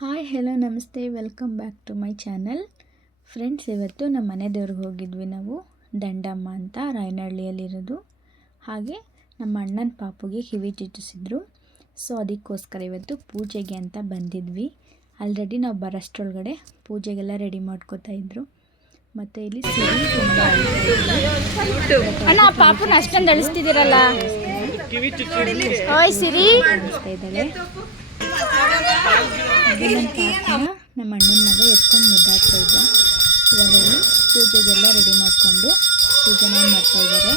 Hi hello ನಮಸ್ತೆ. Welcome back to my channel friends ಇವತ್ತು ನಮ್ಮ ಮನೆ ದೇವ್ರಿಗೆ ಹೋಗಿದ್ವಿ ನಾವು. ದಂಡಮ್ಮ ಅಂತ ರಾಯನಹಳ್ಳಿಯಲ್ಲಿರೋದು. ಹಾಗೆ ನಮ್ಮ ಅಣ್ಣನ ಪಾಪುಗೆ ಕಿವಿ ಚುಚ್ಚಿಸಿದ್ರು. ಸೊ ಅದಕ್ಕೋಸ್ಕರ ಇವತ್ತು ಪೂಜೆಗೆ ಅಂತ ಬಂದಿದ್ವಿ. ಆಲ್ರೆಡಿ ನಾವು ಬರೋಷ್ಟರೊಳಗಡೆ ಪೂಜೆಗೆಲ್ಲ ರೆಡಿ ಮಾಡ್ಕೋತಾ ಇದ್ರು. ಮತ್ತು ಇಲ್ಲಿ ಸಿರಿ ತುಂಬ ಅಣ್ಣ ಪಾಪುನ ಅಷ್ಟೊಂದು ಅಳಿಸ್ತಿದ್ದೀರಲ್ಲ? ಓಯ್ ಸಿರಿ ನಮ್ಮ ಅಣ್ಣನ ಮಗ ಎತ್ಕೊಂಡು ಮುದ್ದಾಡ್ತಾ ಇದ್ದ. ಇವಾಗ ಪೂಜೆಗೆಲ್ಲ ರೆಡಿ ಮಾಡಿಕೊಂಡು ಪೂಜೆನ ಮಾಡ್ತಾ ಇದ್ದಾರೆ.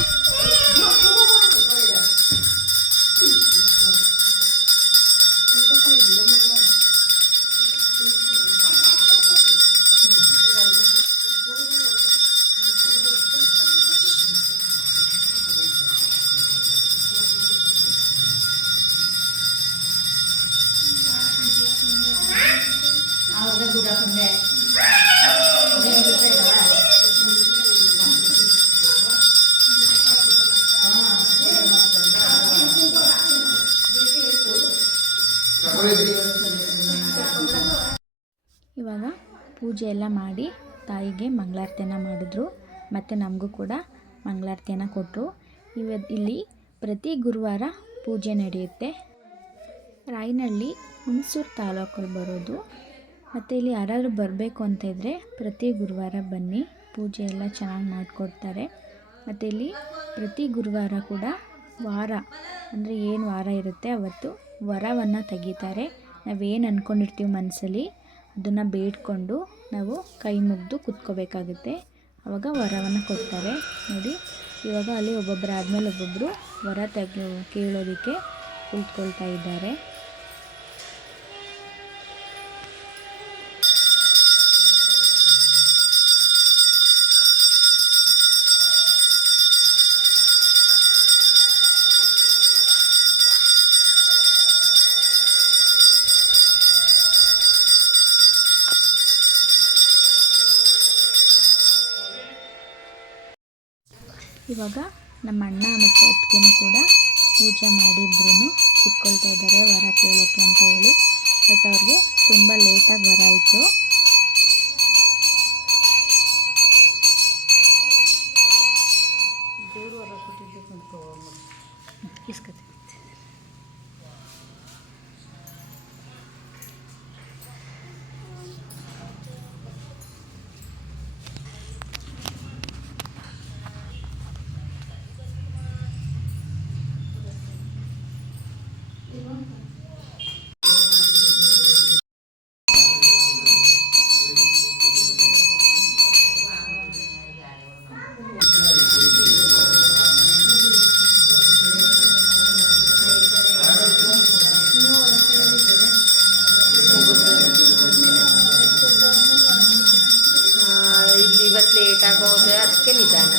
ಇವಾಗ ಪೂಜೆ ಎಲ್ಲ ಮಾಡಿ ತಾಯಿಗೆ ಮಂಗಳಾರತಿಯನ್ನು ಮಾಡಿದ್ರು. ಮತ್ತು ನಮಗೂ ಕೂಡ ಮಂಗಳಾರತಿಯನ್ನು ಕೊಟ್ಟರು ಇವ, ಇಲ್ಲಿ ಪ್ರತಿ ಗುರುವಾರ ಪೂಜೆ ನಡೆಯುತ್ತೆ. ರಾಯನಹಳ್ಳಿ ಹುಣಸೂರು ತಾಲೂಕಲ್ಲಿ ಬರೋದು. ಮತ್ತು ಇಲ್ಲಿ ಯಾರಾದರೂ ಬರಬೇಕು ಅಂತ ಇದ್ದರೆ ಪ್ರತಿ ಗುರುವಾರ ಬನ್ನಿ. ಪೂಜೆ ಎಲ್ಲ ಚೆನ್ನಾಗಿ ಮಾಡಿಕೊಡ್ತಾರೆ. ಮತ್ತು ಇಲ್ಲಿ ಪ್ರತಿ ಗುರುವಾರ ಕೂಡ ವಾರ, ಅಂದರೆ ಏನು ವಾರ ಇರುತ್ತೆ ಅವತ್ತು ವರವನ್ನು ತೆಗಿತಾರೆ. ನಾವೇನು ಅಂದ್ಕೊಂಡಿರ್ತೀವಿ ಮನಸ್ಸಲ್ಲಿ ಅದನ್ನು ಬೇಡ್ಕೊಂಡು ನಾವು ಕೈ ಮುಗಿದು ಕುತ್ಕೋಬೇಕಾಗುತ್ತೆ. ಆವಾಗ ವರವನ್ನು ಕೊಡ್ತಾರೆ. ನೋಡಿ, ಇವಾಗ ಅಲ್ಲಿ ಒಬ್ಬೊಬ್ಬರು ಆದಮೇಲೆ ಒಬ್ಬೊಬ್ಬರು ವರ ತೆಗೆ ಕೇಳೋದಕ್ಕೆ ಕುಳಿತುಕೊಳ್ತಾ ಇದ್ದಾರೆ. ಇವಾಗ ನಮ್ಮ ಅಣ್ಣ ಮತ್ತು ಅತ್ತಿಗೆನೂ ಕೂಡ ಪೂಜೆ ಮಾಡಿ ಇಬ್ಬರೂ ಕುತ್ಕೊಳ್ತಾ ಇದ್ದಾರೆ ವರ ಕೇಳೋಕ್ಕೆ ಅಂತ ಹೇಳಿ. ಬಟ್ ಅವ್ರಿಗೆ ತುಂಬ ಲೇಟಾಗಿ ವರ ಆಯಿತು. ಇಸ್ಕತಿ ಇಲ್ಲಿ ಇವತ್ತು ಲೇಟ್ ಆಗೋದೆ ಅದಕ್ಕೆ ನಿಧಾನ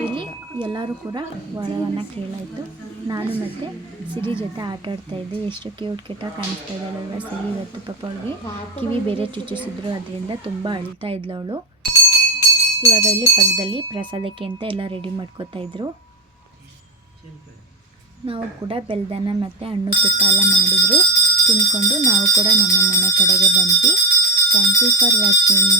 ಇಲ್ಲಿ ಎಲ್ಲರೂ ಕೂಡ ವರವನ್ನು ಕೇಳಾಯಿತು. ನಾನು ಮತ್ತು ಸಿರಿ ಜೊತೆ ಆಟ ಆಡ್ತಾ ಇದ್ದೆ. ಎಷ್ಟು ಕ್ಯೂಟ್ ಕೆಟ್ಟಾಗಿ ಕಾಣಿಸ್ತಾ ಇದ್ದಾಳಲ್ವ ಸಿರಿ ಇವತ್ತು ಪಾಪ ಅವಳಿಗೆ. ಕಿವಿ ಬೇರೆ ಚುಚ್ಚಿಸಿದ್ರು, ಅದರಿಂದ ತುಂಬ ಅಳ್ತಾ ಇದ್ಲು ಅವಳು. ಇವಾಗ ಇಲ್ಲಿ ಪಕ್ಕದಲ್ಲಿ ಪ್ರಸಾದಕ್ಕೆ ಅಂತ ಎಲ್ಲ ರೆಡಿ ಮಾಡ್ಕೋತಾ ಇದ್ರು. ನಾವು ಕೂಡ ಬೆಲ್ದನ ಮತ್ತು ಹಣ್ಣು ತುಪ್ಪ ಎಲ್ಲ ಮಾಡಿದ್ರು. ತಿನ್ಕೊಂಡು ನಾವು ಕೂಡ ನಮ್ಮ ಮನೆ ಕಡೆಗೆ ಬಂದ್ವಿ. Thank you for watching